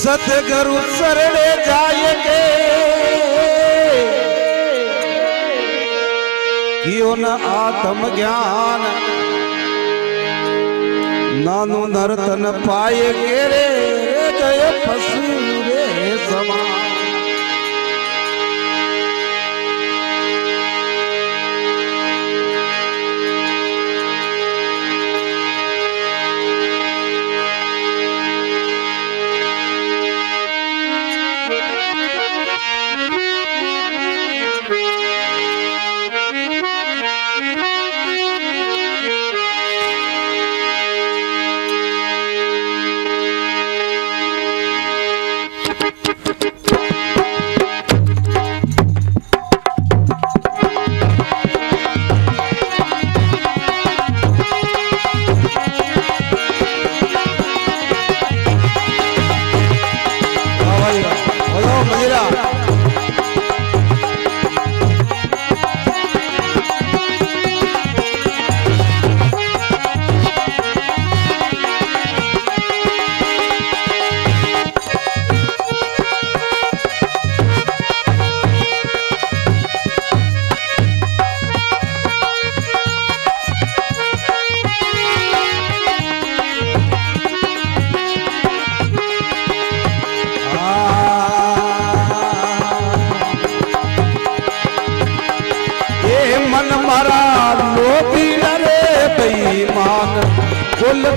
સતગુરુ શરણે જાય કે કિયોન આત્મ જ્ઞાન નાનું નર્તન પાય કે રે જય પશુ રે સમા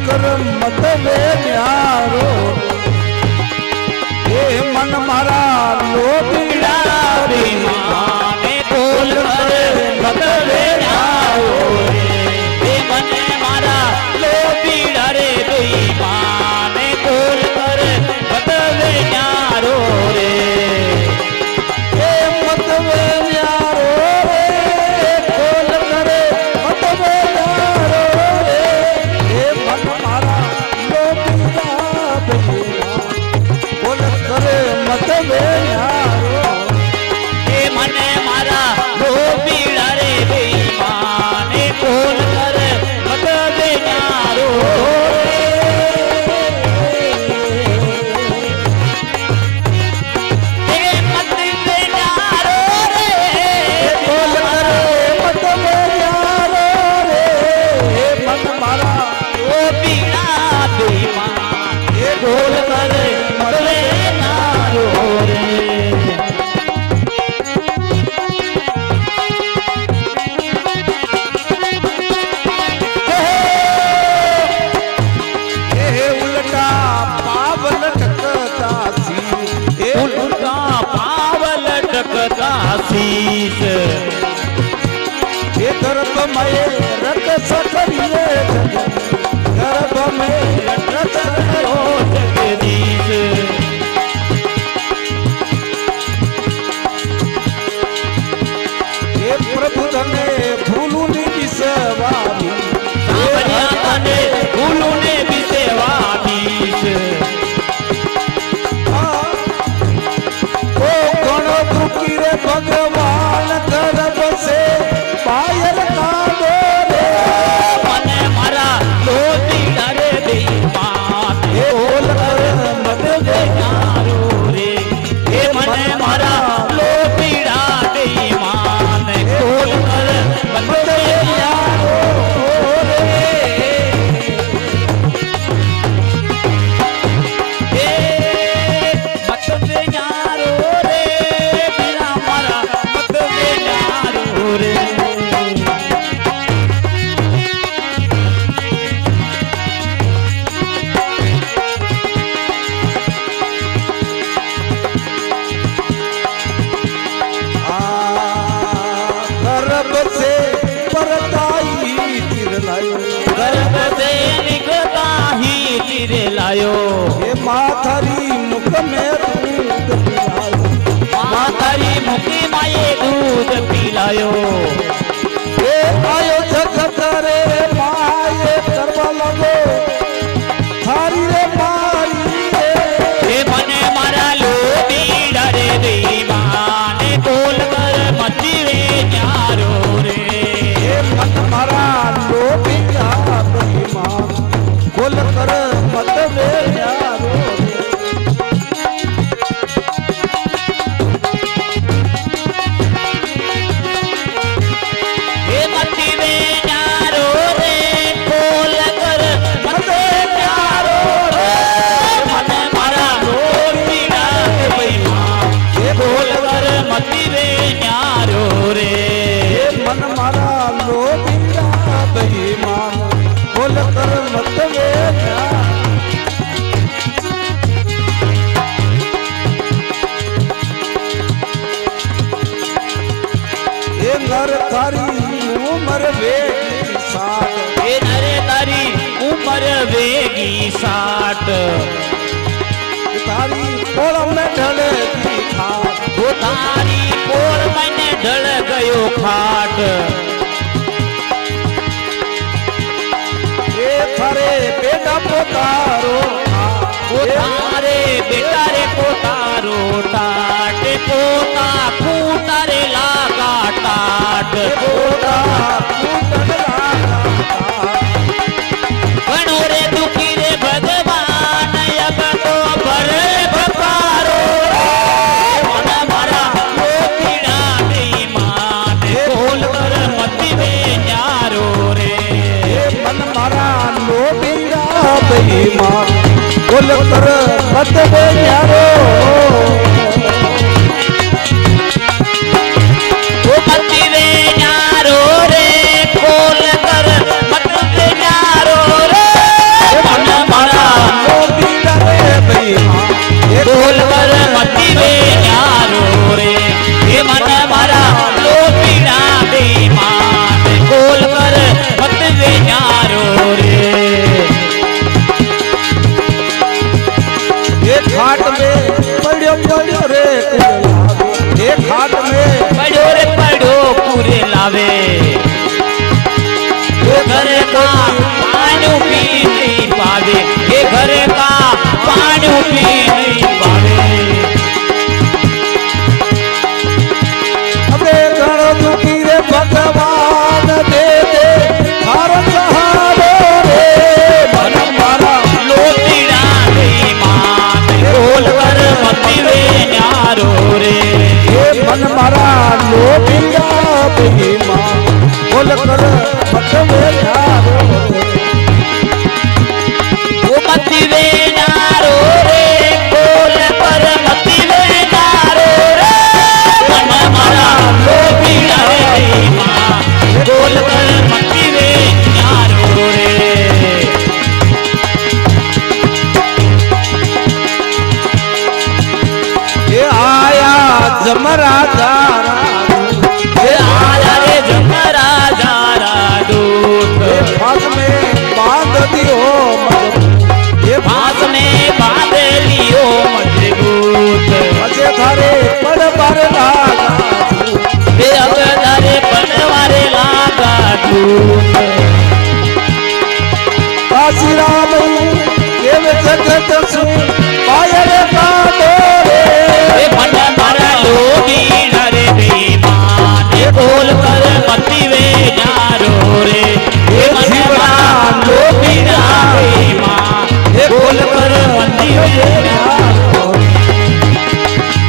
कर मत वे न्यारो ए मन मारा लोभीड़ा बेईमान बोल कर मत वे न्यारो ए मन मारा लोभीड़ा रे बेईमान बोल कर मत वे न्यारो रे ए मत वे न्यारो रे बोल कर मत वे न्यारो रे ए मन मारा लोभीड़ा बेईमान बोल कर मत वे न्यारो ए मन मारा लोभीड़ा रे बेईमान बोल कर मत वे न्यारो गर्भ में रख सकरिए गर्भ में रख सकरो जगदीश हे प्रभु तने भूलूनी विसेवामी सावरिया तने भूलूने विसेवामीश ओ गण दुखी रे भगवान गर्भ से पायल कांदो रे मन मारा लोभीड़ा रे बेईमान बोल कर मत वे न्यारो रे हे मन मारा लोभीड़ा बेईमान बोल कर मत वे न्यारो रे हे मत वे न्यारो रे बिना मारा मत वे न्यारो रे गर्भ से परता ही चिर लायो गर्भ से निकलता ही चिर लायो हे माथारी मुख में दूध पिलायो माथारी मुखी माये दूध पिलायो हे आयो जगत रे माये करवा लगो थारी रे मारी हे मने मारा लोभीड़ा रे बेईमान बोल कर मती वे न्यारो रे हे मन मारा लोभीड़ा बेईमान बोल कर मत वे न्यारो रे न्यारो रे खोल कर मत न्यारो रे मन मारा लो पीड़ा बेईमान ये खोल कर मत वे न्यारो रे मन मारा लो पीड़ा बेईमान खोल कर मत वे ये नर थारी उम्र वेगी 60 ये नरे तारी उम्र वेगी 60 तारी पोल में ढले की खाट वो तारी पोल मैंने ढल गयो खाट ये थारे बेटा पोतारो वो तारे बेटा रे पोतारो टाट पोता फूटा रे लागा टाट पोता फूटन लागा घणो रे दुखी रे भगवान अब तो भरे भकारो मन मारा लो पीड़ा बेईमान खोल कर मती वे न्यारो रे ये मन मारा लो पीड़ा बेईमान खोल कर मत वे न्यारो वो मती वे न्यारो रे खोल कर मत वे न्यारो रे मन मारा लो पीड़ा रे बेईमान ये खोल कर मती वे न्यारो रे ये मन मारा लो पीड़ा बेईमान खोल कर मत वे न्यारो रे ये खाट में पड़ो पड़ो रे कुल ये खाट में पढ़ो रे पढ़ो पूरे लावे ये घर का पानी पी नहीं पावे ये घर का पानी पी नहीं पावे अबे गण दुखी रे भगवान दे दे हर सहारो रे मन मारा लो पीड़ा बेईमान खोल कर मती वे न्यारो रे ये मन मारा लो पीड़ा बेईमान बोल कर मत वे न्यारो वो मती वे न्यारो रे खोल कर मती वे न्यारो रे मन मारा लो पीड़ा बेईमान खोल कर मती वे न्यारो रे ये आया जमराजा ये आया रे जमराजा दूत ये फांस में बांध दियो ये फांस में बांध लियो मजबूत अजे थारे पड़ पर लागा ये अब तारे बनवारे लागा दूत काशी राम ये जगत सु पायर का डोरे ये मन मारा लो बीड़ा रे बेईमान ये बोल कर मती वे न्यारो रे ये मन मारा लो बीड़ा बेईमान ये बोल कर मती वे न्यारो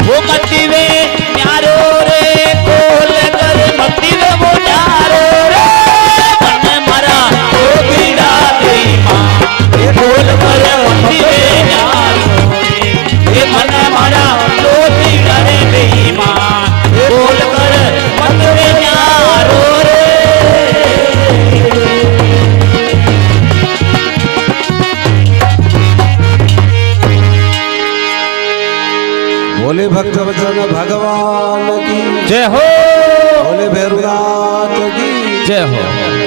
वो मती वे न्यारो रे बोल कर मती वे वो न्यारो रे मन मारा लो बीड़ा बेईमान ये बोल कर मती वे न्यारो रे ये मन मारा लो बीड़ा रे बेईमान ये बोल कर मत वे न्यारो रे बोले भक्त वचन भगवान की जय हो बोले भैरवनाथ की जय हो